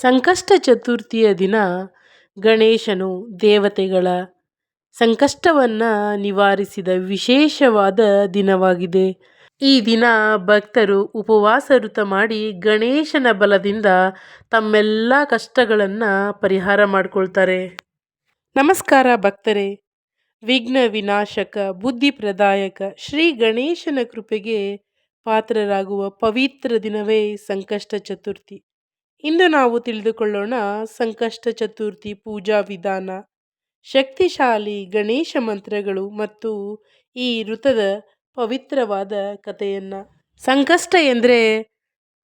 ಸಂಕಷ್ಟ ಚತುರ್ಥಿಯ ದಿನ ಗಣೇಶನು ದೇವತೆಗಳ ಸಂಕಷ್ಟವನ್ನು ನಿವಾರಿಸಿದ ವಿಶೇಷವಾದ ದಿನವಾಗಿದೆ. ಈ ದಿನ ಭಕ್ತರು ಉಪವಾಸ ವ್ರತ ಮಾಡಿ ಗಣೇಶನ ಬಲದಿಂದ ತಮ್ಮೆಲ್ಲ ಕಷ್ಟಗಳನ್ನು ಪರಿಹಾರ ಮಾಡಿಕೊಳ್ತಾರೆ. ನಮಸ್ಕಾರ ಭಕ್ತರೇ. ವಿಘ್ನ ವಿನಾಶಕ ಬುದ್ಧಿ ಪ್ರದಾಯಕ ಶ್ರೀ ಗಣೇಶನ ಕೃಪೆಗೆ ಪಾತ್ರರಾಗುವ ಪವಿತ್ರ ದಿನವೇ ಸಂಕಷ್ಟ ಚತುರ್ಥಿ. ಇಂದು ನಾವು ತಿಳಿದುಕೊಳ್ಳೋಣ ಸಂಕಷ್ಟ ಚತುರ್ಥಿ ಪೂಜಾ ವಿಧಾನ, ಶಕ್ತಿಶಾಲಿ ಗಣೇಶ ಮಂತ್ರಗಳು ಮತ್ತು ಈ ವೃತದ ಪವಿತ್ರವಾದ ಕಥೆಯನ್ನು. ಸಂಕಷ್ಟ ಎಂದರೆ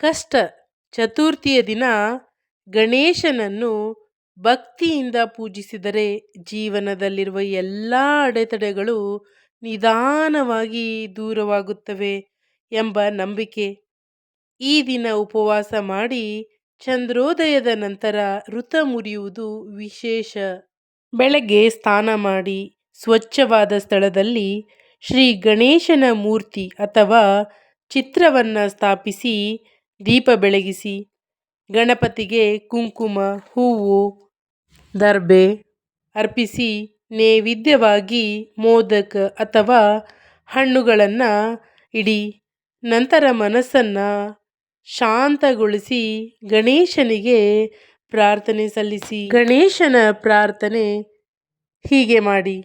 ಕಷ್ಟ. ಚತುರ್ಥಿಯ ದಿನ ಗಣೇಶನನ್ನು ಭಕ್ತಿಯಿಂದ ಪೂಜಿಸಿದರೆ ಜೀವನದಲ್ಲಿರುವ ಎಲ್ಲ ಅಡೆತಡೆಗಳು ನಿಧಾನವಾಗಿ ದೂರವಾಗುತ್ತವೆ ಎಂಬ ನಂಬಿಕೆ. ಈ ದಿನ ಉಪವಾಸ ಮಾಡಿ ಚಂದ್ರೋದಯದ ನಂತರ ವ್ರತ ಮುರಿಯುವುದು ವಿಶೇಷ. ಬೆಳಗ್ಗೆ ಸ್ನಾನ ಮಾಡಿ ಸ್ವಚ್ಛವಾದ ಸ್ಥಳದಲ್ಲಿ ಶ್ರೀ ಗಣೇಶನ ಮೂರ್ತಿ ಅಥವಾ ಚಿತ್ರವನ್ನು ಸ್ಥಾಪಿಸಿ ದೀಪ ಬೆಳಗಿಸಿ ಗಣಪತಿಗೆ ಕುಂಕುಮ, ಹೂವು, ದರ್ಬೆ ಅರ್ಪಿಸಿ ನೈವೇದ್ಯವಾಗಿ ಮೋದಕ ಅಥವಾ ಹಣ್ಣುಗಳನ್ನು ಇಡಿ. ನಂತರ ಮನಸ್ಸನ್ನು ಶಾಂತಗೊಳಿಸಿ ಗಣೇಶನಿಗೆ ಪ್ರಾರ್ಥನೆ ಸಲ್ಲಿಸಿ. ಗಣೇಶನ ಪ್ರಾರ್ಥನೆ ಹೀಗೆ ಮಾಡಿ: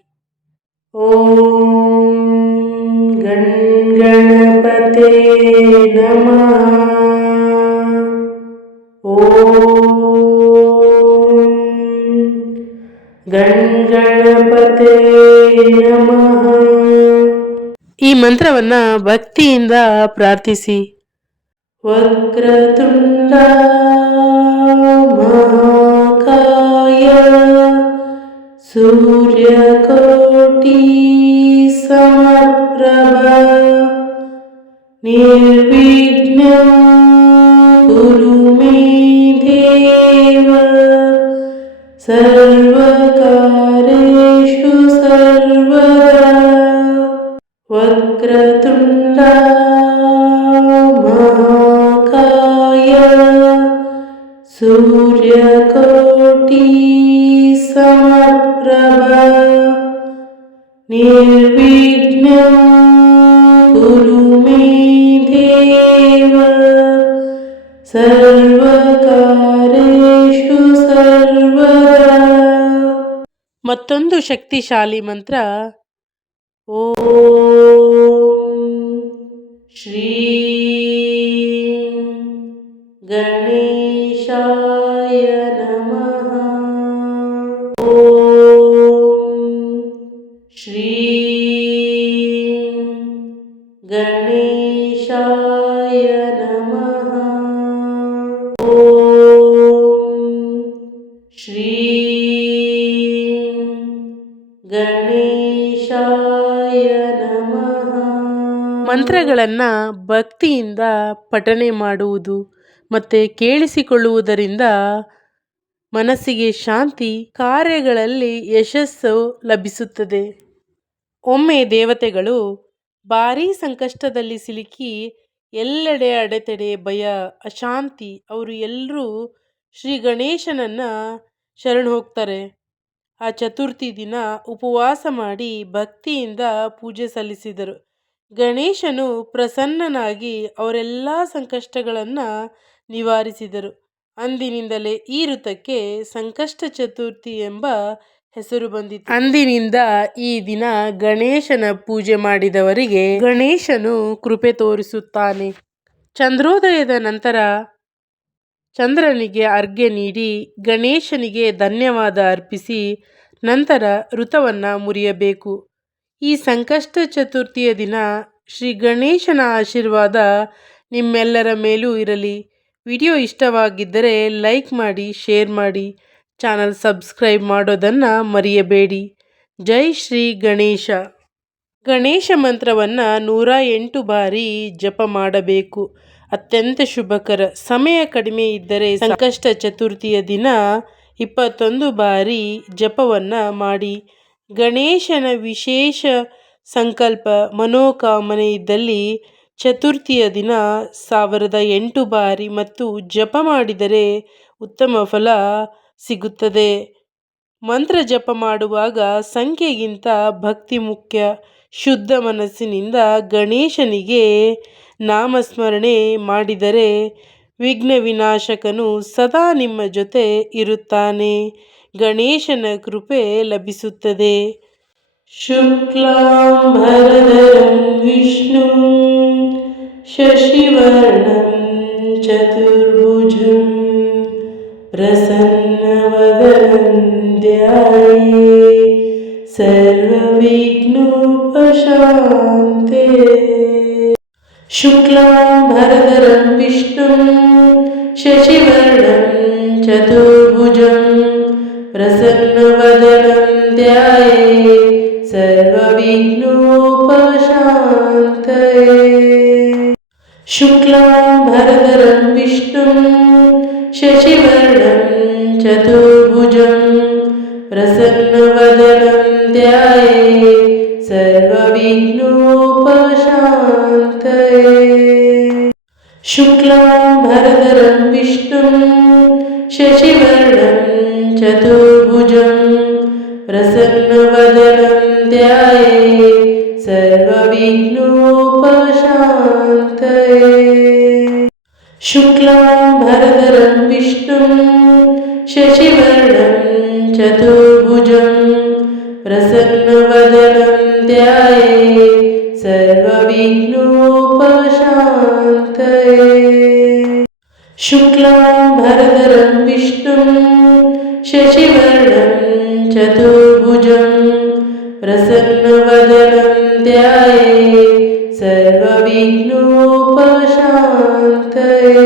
ಓಂ ಗಣಪತೆ ನಮಃ. ಓಂ ಗಣಪತೆ ನಮಃ. ಈ ಮಂತ್ರವನ್ನು ಭಕ್ತಿಯಿಂದ ಪ್ರಾರ್ಥಿಸಿ. ವಕ್ರತುಂಡ ಮಹಾಕಾಯ ಸೂರ್ಯಕೋಟಿ ಸಮಪ್ರಭ ನಿರ್ವಿಘ್ನಂ ಕುರು ಮೇ ದೇವ ಸರ್ವಕಾರ್ಯೇಷು ಸರ್ವದಾ. ವಕ್ರತುಂಡ ಮಹಾಕಾಯ ಸೂರ್ಯಕೋಟಿ ಸಮಪ್ರಭ ನಿರ್ವಿಘ್ನಂ ಕುರು ಮೇ ದೇವ ಸರ್ವಕಾರ್ಯೇಷು ಸರ್ವದಾ. ಮತ್ತೊಂದು ಶಕ್ತಿಶಾಲಿ ಮಂತ್ರ: ಓಂ ಶ್ರೀ ಗಣೇಶಾಯ ನಮಃ. ಓಂ ಶ್ರೀ ಗಣೇಶಾಯ ನಮಃ. ಓಂ ಶ್ರೀ ಗಣೇಶಾಯ ನಮಃ. ಮಂತ್ರಗಳನ್ನು ಭಕ್ತಿಯಿಂದ ಪಠನೆ ಮಾಡುವುದು ಮತ್ತು ಕೇಳಿಸಿಕೊಳ್ಳುವುದರಿಂದ ಮನಸ್ಸಿಗೆ ಶಾಂತಿ, ಕಾರ್ಯಗಳಲ್ಲಿ ಯಶಸ್ಸು ಲಭಿಸುತ್ತದೆ. ಒಮ್ಮೆ ದೇವತೆಗಳು ಭಾರೀ ಸಂಕಷ್ಟದಲ್ಲಿ ಸಿಲುಕಿ ಎಲ್ಲೆಡೆ ಅಡೆತಡೆ, ಭಯ, ಅಶಾಂತಿ. ಅವರು ಎಲ್ಲರೂ ಶ್ರೀ ಗಣೇಶನನ್ನು ಶರಣು ಹೋಗ್ತಾರೆ. ಆ ಚತುರ್ಥಿ ದಿನ ಉಪವಾಸ ಮಾಡಿ ಭಕ್ತಿಯಿಂದ ಪೂಜೆ ಸಲ್ಲಿಸಿದರು. ಗಣೇಶನು ಪ್ರಸನ್ನನಾಗಿ ಅವರೆಲ್ಲ ಸಂಕಷ್ಟಗಳನ್ನು ನಿವಾರಿಸಿದರು. ಅಂದಿನಿಂದಲೇ ಈ ವೃತಕ್ಕೆ ಸಂಕಷ್ಟ ಚತುರ್ಥಿ ಎಂಬ ಹೆಸರು ಬಂದಿತು. ಅಂದಿನಿಂದ ಈ ದಿನ ಗಣೇಶನ ಪೂಜೆ ಮಾಡಿದವರಿಗೆ ಗಣೇಶನು ಕೃಪೆ ತೋರಿಸುತ್ತಾನೆ. ಚಂದ್ರೋದಯದ ನಂತರ ಚಂದ್ರನಿಗೆ ಅರ್ಘ್ಯ ನೀಡಿ ಗಣೇಶನಿಗೆ ಧನ್ಯವಾದ ಅರ್ಪಿಸಿ ನಂತರ ವೃತವನ್ನು ಮುರಿಯಬೇಕು. ಈ ಸಂಕಷ್ಟ ಚತುರ್ಥಿಯ ದಿನ ಶ್ರೀ ಗಣೇಶನ ಆಶೀರ್ವಾದ ನಿಮ್ಮೆಲ್ಲರ ಮೇಲೂ ಇರಲಿ. ವಿಡಿಯೋ ಇಷ್ಟವಾಗಿದ್ದರೆ ಲೈಕ್ ಮಾಡಿ, ಶೇರ್ ಮಾಡಿ, ಚಾನಲ್ ಸಬ್ಸ್ಕ್ರೈಬ್ ಮಾಡೋದನ್ನು ಮರೆಯಬೇಡಿ. ಜೈ ಶ್ರೀ ಗಣೇಶ. ಗಣೇಶ ಮಂತ್ರವನ್ನು 108 ಬಾರಿ ಜಪ ಮಾಡಬೇಕು. ಅತ್ಯಂತ ಶುಭಕರ. ಸಮಯ ಕಡಿಮೆ ಇದ್ದರೆ ಸಂಕಷ್ಟ ಚತುರ್ಥಿಯ ದಿನ 21 ಬಾರಿ ಜಪವನ್ನು ಮಾಡಿ. ಗಣೇಶನ ವಿಶೇಷ ಸಂಕಲ್ಪ ಮನೋಕಾಮನೆ ಇದ್ದಲ್ಲಿ ಚತುರ್ಥಿಯ ದಿನ 1008 ಬಾರಿ ಮತ್ತು ಜಪ ಮಾಡಿದರೆ ಉತ್ತಮ ಫಲ ಸಿಗುತ್ತದೆ. ಮಂತ್ರ ಜಪ ಮಾಡುವಾಗ ಸಂಖ್ಯೆಗಿಂತ ಭಕ್ತಿ ಮುಖ್ಯ. ಶುದ್ಧ ಮನಸ್ಸಿನಿಂದ ಗಣೇಶನಿಗೆ ನಾಮಸ್ಮರಣೆ ಮಾಡಿದರೆ ವಿಘ್ನ ವಿನಾಶಕನು ಸದಾ ನಿಮ್ಮ ಜೊತೆ ಇರುತ್ತಾನೆ. ಗಣೇಶನ ಕೃಪೆ ಲಭಿಸುತ್ತದೆ. ಶುಕ್ಲಾಂಬರಧರಂ ವಿಷ್ಣು ಶಶಿವರ್ಣಂ ಚತುರ್ಭುಜಂ ಪ್ರಸನ್ನವದನಂ ಧ್ಯಾಯೇ ಸರ್ವವಿಘ್ನೋಪಶಾಂತಯೇ. ಶುಕ್ಲಾಂಬರಧರಂ ವಿಷ್ಣು ಶಶಿವರ್ಣಂ ಚತುರ್ಭುಜಂ ಪ್ರಸನ್ನವದನಂ ಧ್ಯಾಯೇ ಸರ್ವವಿಘ್ನೋಪಶಾಂತಯೇ. ಶುಕ್ಲಾಂಬರಧರಂ ವಿಷ್ಣು ಶಶಿವರ್ಣಂ ಚತುರ್ಭುಜಂ ಪ್ರಸನ್ನವದನಂ ಧ್ಯಾಯೇ ಸರ್ವವಿಘ್ನೋಪಶಾಂತಯೇ. ಶುಕ್ಲಾಂಬರಧರಂ ವಿಷ್ಣು ಶಶಿವರ್ಣಂ ಚತುರ್ಭುಜಂ ಪ್ರಸನ್ನವದನಂ ಧ್ಯಾಯೇ ಸರ್ವವಿಘ್ನೋಪಶಾಂತಯೇ. ಶುಕ್ಲಾಂಬರಧರಂ ವಿಷ್ಣು ಶಶಿವರ್ಣಂ ಚತುರ್ಭುಜಂ ಪ್ರಸನ್ನವದನಂ ಧ್ಯಾಯೇ ಸರ್ವವಿಘ್ನೋಪಶಾಂತಯೇ. ಶುಕ್ಲಾಂಬರಧರಂ ವಿಷ್ಣು ಶಶಿವರ್ಣಂ ಚತುರ್ಭುಜಂ ಪ್ರಸನ್ನವದನಂ ಧ್ಯಾಯೇ ಸರ್ವವಿಘ್ನೋಪಶಾಂತಯೇ.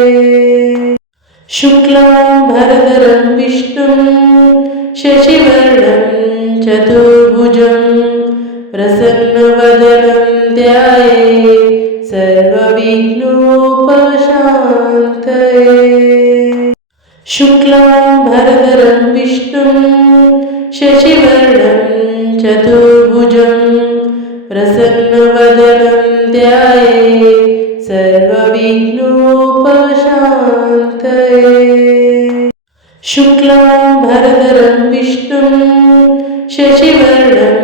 ಶುಕ್ಲಾಂಬರಧರಂ ವಿಷ್ಣು ಶಶಿವರ್ಣಂ ಚತುರ್ಭುಜಂ ಪ್ರಸನ್ನವದನಂ ಧ್ಯಾಯೇ ಸರ್ವವಿಘ್ನೋಪಶಾಂತಯೇ. ಶುಕ್ಲಾಂಬರಧರಂ ವಿಷ್ಣು ಶಶಿವರ್ಣಂ ಚತುರ್ಭುಜಂ ಪ್ರಸನ್ನವದನಂ ಧ್ಯಾಯೇ ಸರ್ವವಿಘ್ನೋಪಶಾಂತಯೇ. ಶುಕ್ಲಾಂಬರಧರಂ ವಿಷ್ಣು ಶಶಿವರ್ಣಂ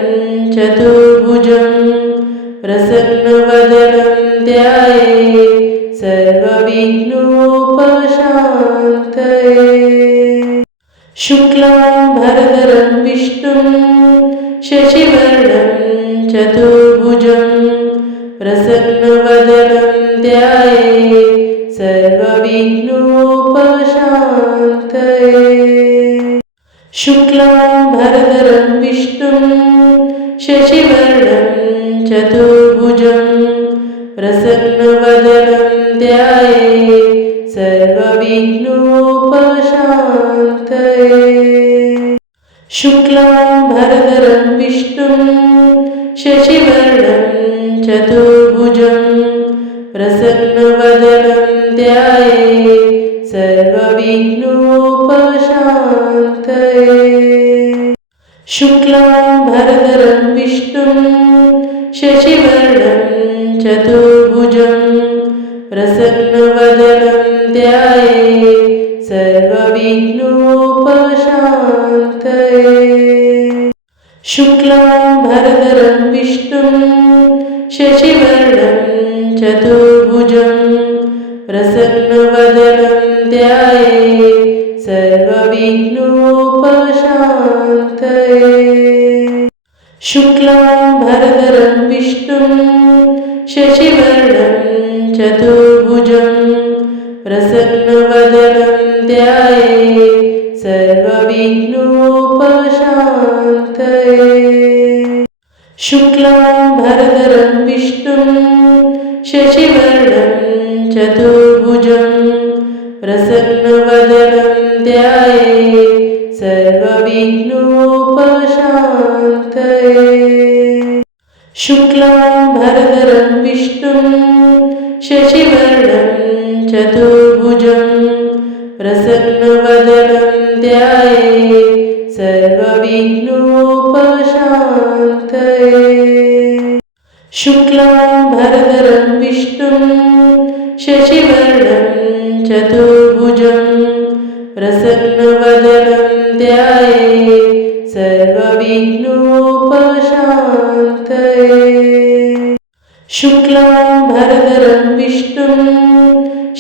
ಚತುರ್ಭುಜಂ ಪ್ರಸನ್ನವದನಂ ಧ್ಯಾಯೇ ಸರ್ವವಿಘ್ನೋಪಶಾಂತಯೇ. ಶುಕ್ಲಾಂಬರಧರಂ ವಿಷ್ಣು ಶಶಿವರ್ಣಂ ಚತುರ್ಭುಜಂ ಪ್ರಸನ್ನವದನಂ ಧ್ಯಾಯೇ ಸರ್ವವಿಘ್ನೋಪಶಾಂತಯೇ. ಶುಕ್ಲಾಂಬರಧರಂ ವಿಷ್ಣು ಶಶಿವರ್ಣಂ ಚತುರ್ಭುಜಂ ಪ್ರಸನ್ನವದನಂ ಧ್ಯಾಯೇ ಸರ್ವವಿಘ್ನೋಪಶಾಂತಯೇ. ಶುಕ್ಲಾಂಬರಧರಂ ವಿಷ್ಣು ಶಶಿವರ್ಣಂ ಚತುರ್ಭುಜಂ ಪ್ರಸನ್ನವದನಂ ಧ್ಯಾಯೇ ಸರ್ವವಿಘ್ನೋಪಶಾಂತಯೇ. ಶುಕ್ಲಾಂಬರಧರಂ ವಿಷ್ಣು ಶಶಿವರ್ಣಂ ಚತುರ್ಭುಜಂ ಪ್ರಸನ್ನವದನಂ ಧ್ಯಾಯೇ ಸರ್ವವಿಘ್ನೋಪಶಾಂತಯೇ. ಶುಕ್ಲಾಂಬರಧರಂ ವಿಷ್ಣು ಶಶಿವರ್ಣಂ ಚತುರ್ಭುಜಂ ಪ್ರಸನ್ನವದನಂ ಧ್ಯಾಯೇ ಸರ್ವವಿಘ್ನೋಪಶಾಂತಯೇ. ಶುಕ್ಲಾಂಬರಧರಂ ವಿಷ್ಣು ಶಶಿವರ್ಣಂ ಚತುರ್ಭುಜಂ ಪ್ರಸನ್ನವದನಂ ಧ್ಯಾಯೇ ಸರ್ವವಿಘ್ನೋಪಶಾಂತಯೇ. ಶುಕ್ಲಾಂಬರಧರಂ ವಿಷ್ಣು ಶಶಿವರ್ಣಂ ಚತುರ್ಭುಜಂ ಪ್ರಸನ್ನವದನಂ ಧ್ಯಾಯೇ ಸರ್ವವಿಘ್ನೋಪಶಾಂತಯೇ. ಶುಕ್ಲಾಂಬರಧರಂ ವಿಷ್ಣು ಶಶಿವರ್ಣಂ ಚತುರ್ಭುಜಂ ಪ್ರಸನ್ನವದನಂ ಧ್ಯಾಯೇ ಸರ್ವವಿಘ್ನೋಪಶಾಂತಯೇ. ಶುಕ್ಲಾಂಬರಧರಂ ವಿಷ್ಣು ಶಶಿವರ್ಣಂ ಚತುರ್ಭುಜಂ ಪ್ರಸನ್ನವದನಂ प्रसन्नवदनं ध्याये सर्वविघ्नोपशान्तये। शुक्लाम्बरधरं विष्णुं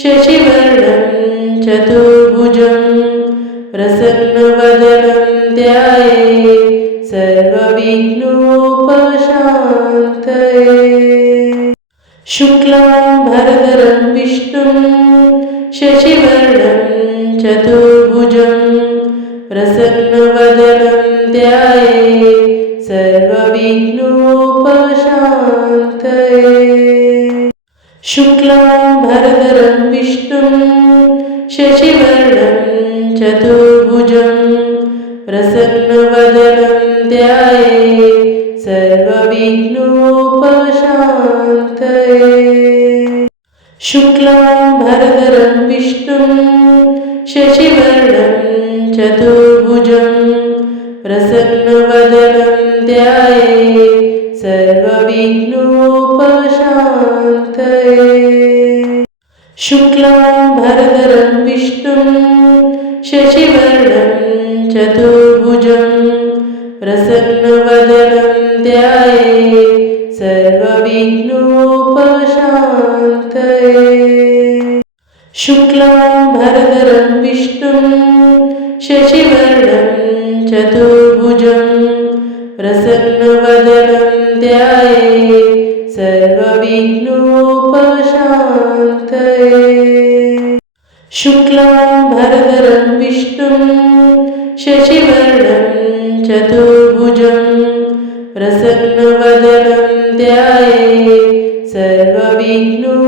शशिवर्णं चतुर्भुजं प्रसन्नवदनं ध्याये सर्वविघ्नोपशान्तये। शुक्लाम्बरधरं विष्णुं शशिवर्णं चतुर्भुजं प्रसन्नवदनं ध्याये सर्वविघ्नोपशान्तये। शुक्लाम्बरधरं विष्णुं शशिवर्णं चतुर्भुजं प्रसन्नवदनं ध्याये सर्वविघ्नोपशान्तये। शुक्लाम्बरधरं विष्णुं शशिवर्णं चतुर्भुजं प्रसन्नवदनं ध्याये सर्वविघ्नोपशान्तये। शुक्लाम्बरधरं विष्णुं शशिवर्णं चतुर्भुजं प्रसन्नवदनं ध्याये सर्वविघ्नोपशान्तये। शुक्लाम्बरधरं विष्णुं शशिवर्णं चतुर्भुजं प्रसन्नवदनं ध्याये सर्वविघ्नोपशान्तये। शुक्लाम्बरधरं विष्णुं शशिवर्णं चतुर्भुजं प्रसन्नवदनं ध्याये सर्वविघ्नोपशान्तये।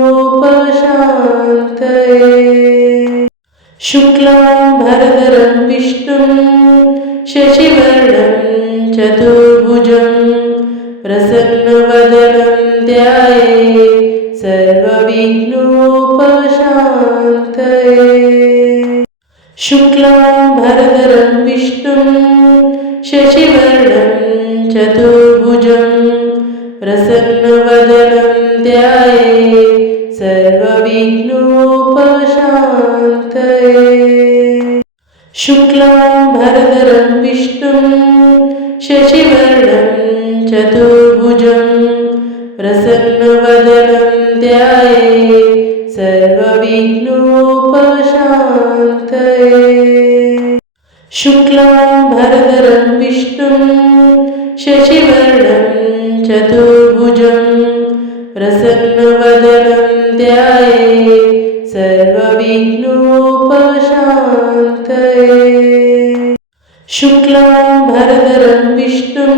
शुक्लाम्बरधरं विष्णुं शशिवर्णं चतुर्भुजं प्रसन्नवदनं ध्याये सर्वविघ्नोपशान्तये। शुक्लाम्बरधरं विष्णुं शशिवर्णं चतुर्भुजं प्रसन्नवदनं ध्याये सर्वविघ्नोपशान्तये। शुक्लाम्बरधरं विष्णुं शशिवर्णं चतुर्भुजं प्रसन्नवदनं ध्याये सर्वविघ्नोपशान्तये। शुक्लाम्बरधरं विष्णुं शशिवर्णं चतुर्भुजं प्रसन्नवदनं ध्याये सर्वविघ्नोपशान्तये। शुक्लाम्बरधरं विष्णुं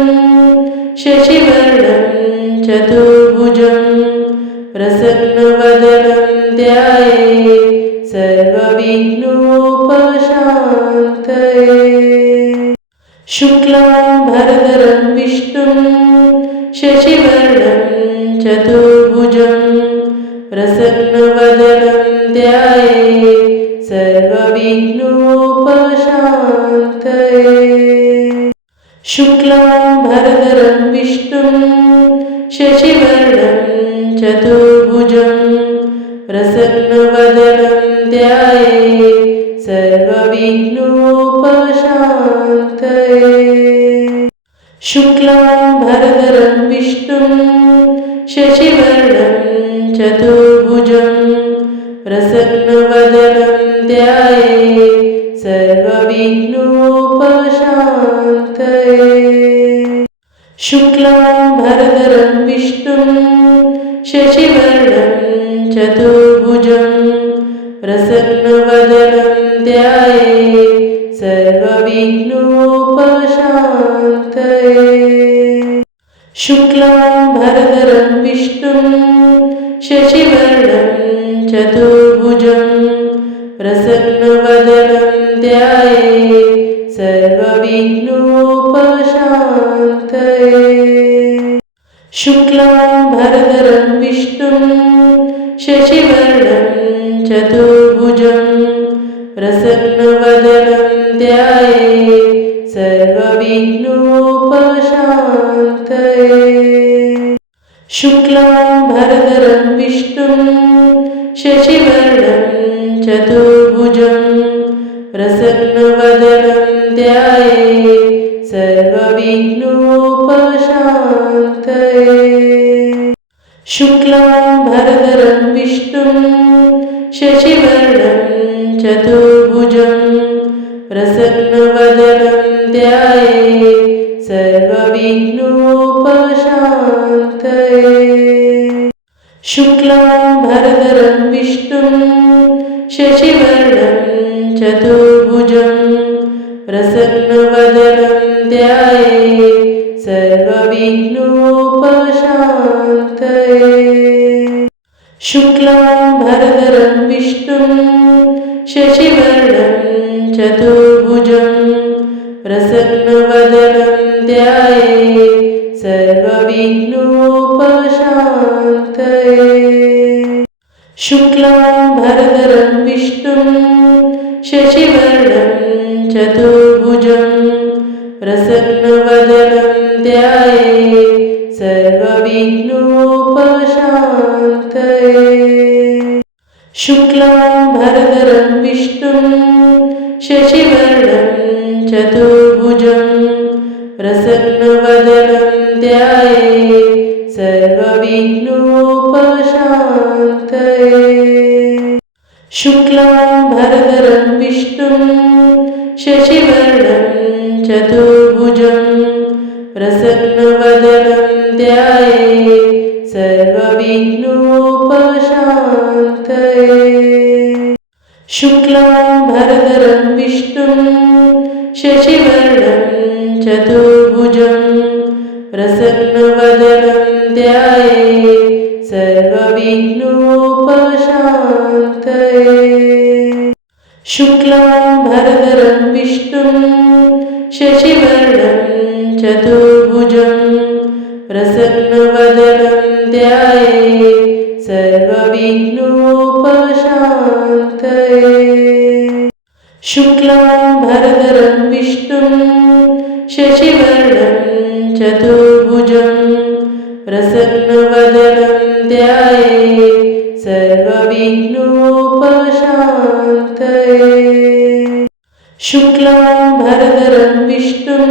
शशिवर्णं चतुर्भुजं प्रसन्नवदनं ध्याये सर्वविघ्नोपशान्तये। शुक्लाम्बरधरं विष्णुं शशिवर्णं चतुर्भुजं प्रसन्नवदनं ध्याये सर्वविघ्नोपशान्तये। शुक्लाम्बरधरं विष्णुं शशिवर्णं चतुर्भुजं प्रसन्नवदनं ध्याये सर्वविघ्नोपशान्तये। शुक्लाम्बरधरं विष्णुं शशिवर्णं चतुर्भुजं प्रसन्नवदनं ध्याये सर्वविघ्नोपशान्तये। शुक्लाम्बरधरं विष्णुं शशिवर्णं चतुर्भुजं प्रसन्नवदनं ध्याये सर्वविघ्नोपशान्तये। शुक्लाम्बरधरं विष्णुं शशिवर्णं चतुर्भुजं प्रसन्नवदनं ध्याये सर्वविघ्नोपशान्तये। शुक्लाम्बरधरं विष्णुं शशिवर्णं चतुर्भुजं प्रसन्नवदनं ध्याये सर्वविघ्नोपशान्तये। शुक्लाम्बरधरं विष्णुं शशिवर्णं चतुर्भुजं प्रसन्न प्रसन्नवदनं ध्याये सर्वविघ्नोपशान्तये। शुक्लाम्बरधरं विष्णुं शशिवर्णं चतुर्भुजं प्रसन्नवदनं ध्याये सर्वविघ्नोपशान्तये। शुक्लाम्बरधरं विष्णुं शशिवर्णं चतुर्भुजं प्रसन्नवदनं ध्याये सर्वविघ्नोपशान्तये। शुक्लाम्बरधरं विष्णुं शशिवर्णं चतुर्भुजं प्रसन्नवदनं ध्याये सर्वविघ्नोपशान्तये। शुक्लाम्बरधरं विष्णुं शशिवर्णं चतुर्भुजं प्रसन्नवदनं ध्याये सर्वविघ्नोपशान्तये। शुक्लाम्बरधरं विष्णुं शशिवर्णं चतुर्भुजं प्रसन्नवदनं ध्याये सर्वविघ्नोपशान्तये। शुक्लाम्बरधरं विष्णुं शशिवर्णं चतुर्भुजं प्रसन्नवदनं ध्याये सर्वविघ्नोपशान्तये। शुक्लाम्बरधरं विष्णुं शशिवर्णं चतुर्भुजं प्रसन्नवदनं ध्याये सर्वविघ्नोपशान्तये। शुक्लाम्बरधरं विष्णुं शशिवर्णं चतुर्भुजं प्रसन्नवदनं ध्याये सर्वविघ्नोपशान्तये। शुक्लाम्बरधरं विष्णुं शशिवर्णं चतुर्भुजं प्रसन्नवदनं ध्याये सर्वविघ्नोपशान्तये। शुक्लाम्बरधरं विष्णुं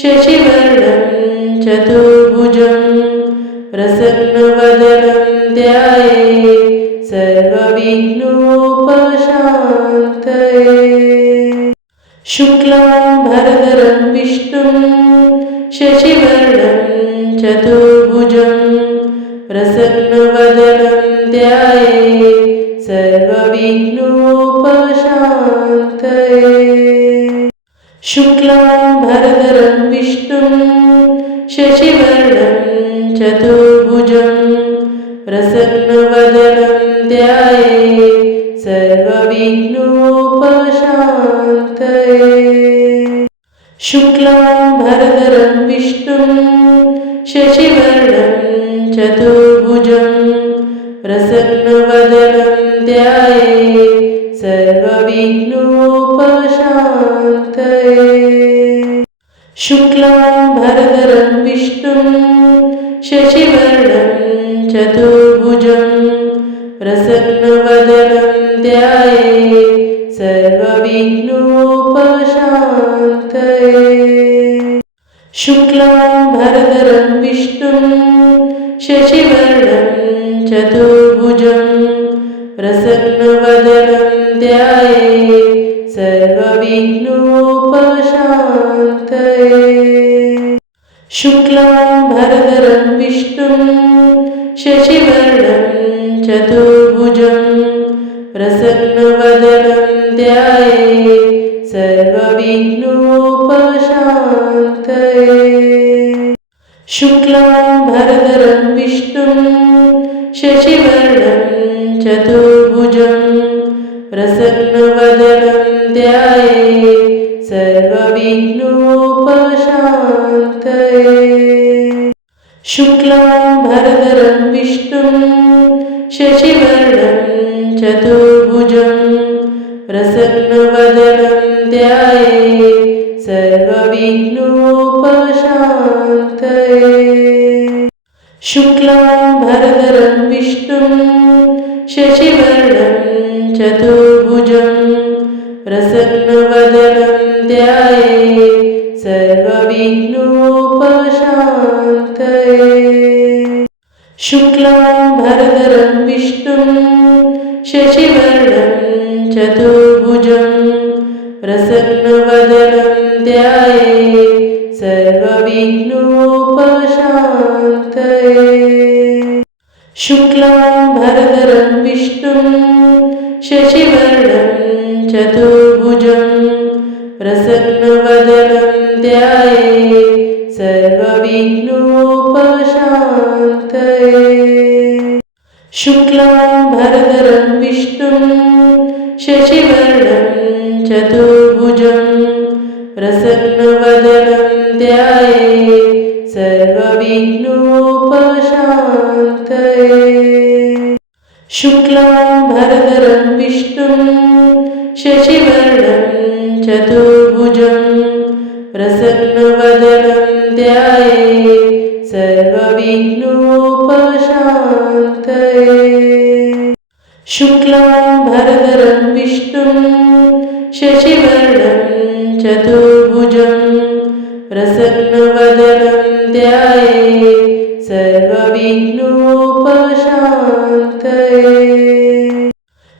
शशिवर्णं चतुर्भुजं प्रसन्नवदनं ध्याये सर्वविघ्नोपशान्तये। शुक्लाम्बरधरं विष्णुं शशिवर्णं चतुर्भुजं प्रसन्नवदनं ध्याये सर्वविघ्नोपशान्तये। शुक्लाम्बरधरं विष्णुं शशिवर्णं चतुर्भुजं प्रसन्नवदनं ध्याये सर्वविघ्नोपशान्तये। शुक्लाम्बरधरं विष्णुं शशिवर्णं चतुर्भुजं प्रसन्नवदनं ध्याये सर्वविघ्नोपशान्तये। शुक्लाम्बरधरं विष्णुं शशिवर्णं चतुर्भुजं प्रसन्नवदनं ध्याये सर्वविघ्नोपशान्तये। शुक्लाम्बरधरं विष्णुं शशिवर्णं चतुर्भुजं प्रसन्नवदनं ध्याये सर्वविघ्नोपशान्तये। शुक्लाम्बरधरं विष्णुं शशिवर्णं चतुर्भुजं प्रसन्नवदनं ध्याये सर्वविघ्नोपशान्तये। शुक्लाम्बरधरं विष्णुं शशिवर्णं चतुर्भुजं प्रसन्नवदनं ध्याये सर्वविघ्नोपशान्तये। शुक्लाम्बरधरं विष्णुं शशिवर्णं चतुर्भुजं प्रसन्नवदनं ध्याये सर्वविघ्नोपशान्तये। शुक्लाम्बरधरं विष्णुं शशिवर्णं चतुर्भुजं प्रसन्नवदनं प्रसन्नवदनं ध्याये सर्वविघ्नोपशान्तये। शुक्लाम्बरधरं विष्णुं शशिवर्णं चतुर्भुजं प्रसन्नवदनं ध्याये सर्वविघ्नोपशान्तये। शुक्लाम्बरधरं विष्णुं शशिवर्णं चतुर्भुजं प्रसन्नवदनं ध्याये सर्वविघ्नोपशान्तये। शुक्लाम्बरधरं विष्णुं शशिवर्णं चतुर्भुजं प्रसन्नवदनं ध्याये सर्वविघ्नोपशान्तये। शुक्लाम्बरधरं विष्णुं शशिवर्णं चतुर्भुजं प्रसन्नवदनं ध्याये सर्वविघ्नोपशान्तये। शुक्लाम्बरधरं विष्णुं शशिवर्णं चतुर्भुजं प्रसन्नवदनं ध्याये सर्वविघ्नोपशान्तये।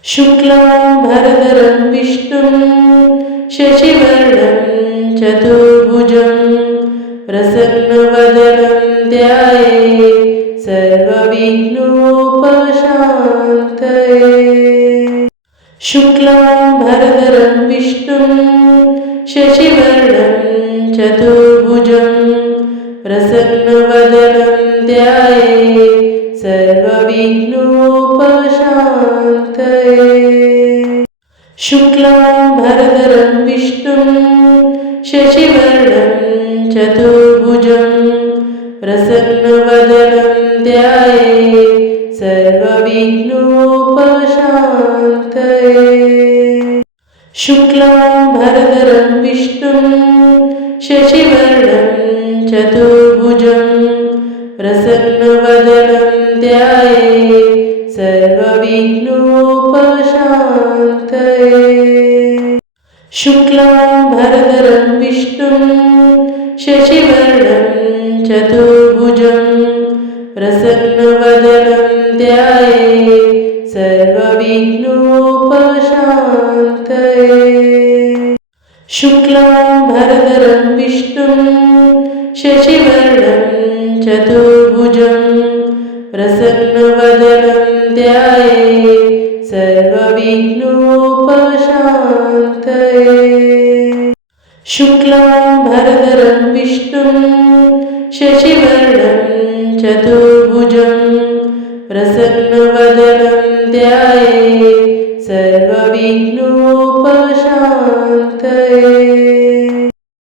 शुक्लाम्बरधरं विष्णुं शशिवर्णं चतुर्भुजं प्रसन्नवदनं ध्याये सर्वविघ्नोपशान्तये। शुक्लाम्बरधरं विष्णुं शशिवर्णं चतुर्भुजं प्रसन्नवदनं ध्याये सर्वविघ्नोपशान्तये। शुक्लाम्बरधरं विष्णुं शशिवर्णं चतुर्भुजं प्रसन्नवदनं ध्याये सर्वविघ्नोपशान्तये। शुक्लाम्बरधरं विष्णुं शशिवर्णं चतुर्भुजं प्रसन्नवदनं ध्याये सर्वविघ्नोपशान्तये। शुक्लाम्बरधरं विष्णुं शशिवर्णं चतुर्भुजं प्रसन्नवदनं ध्याये सर्वविघ्नोपशान्तये। शुक्लाम्बरधरं विष्णुं शशिवर्णं चतुर्भुजं प्रसन्नवदनं ध्याये सर्वविघ्नोपशान्तये। शुक्लाम्बरधरं विष्णुं शशिवर्णं चतुर्भुजं प्रसन्नवदनं ध्याये सर्वविघ्नोपशान्तये।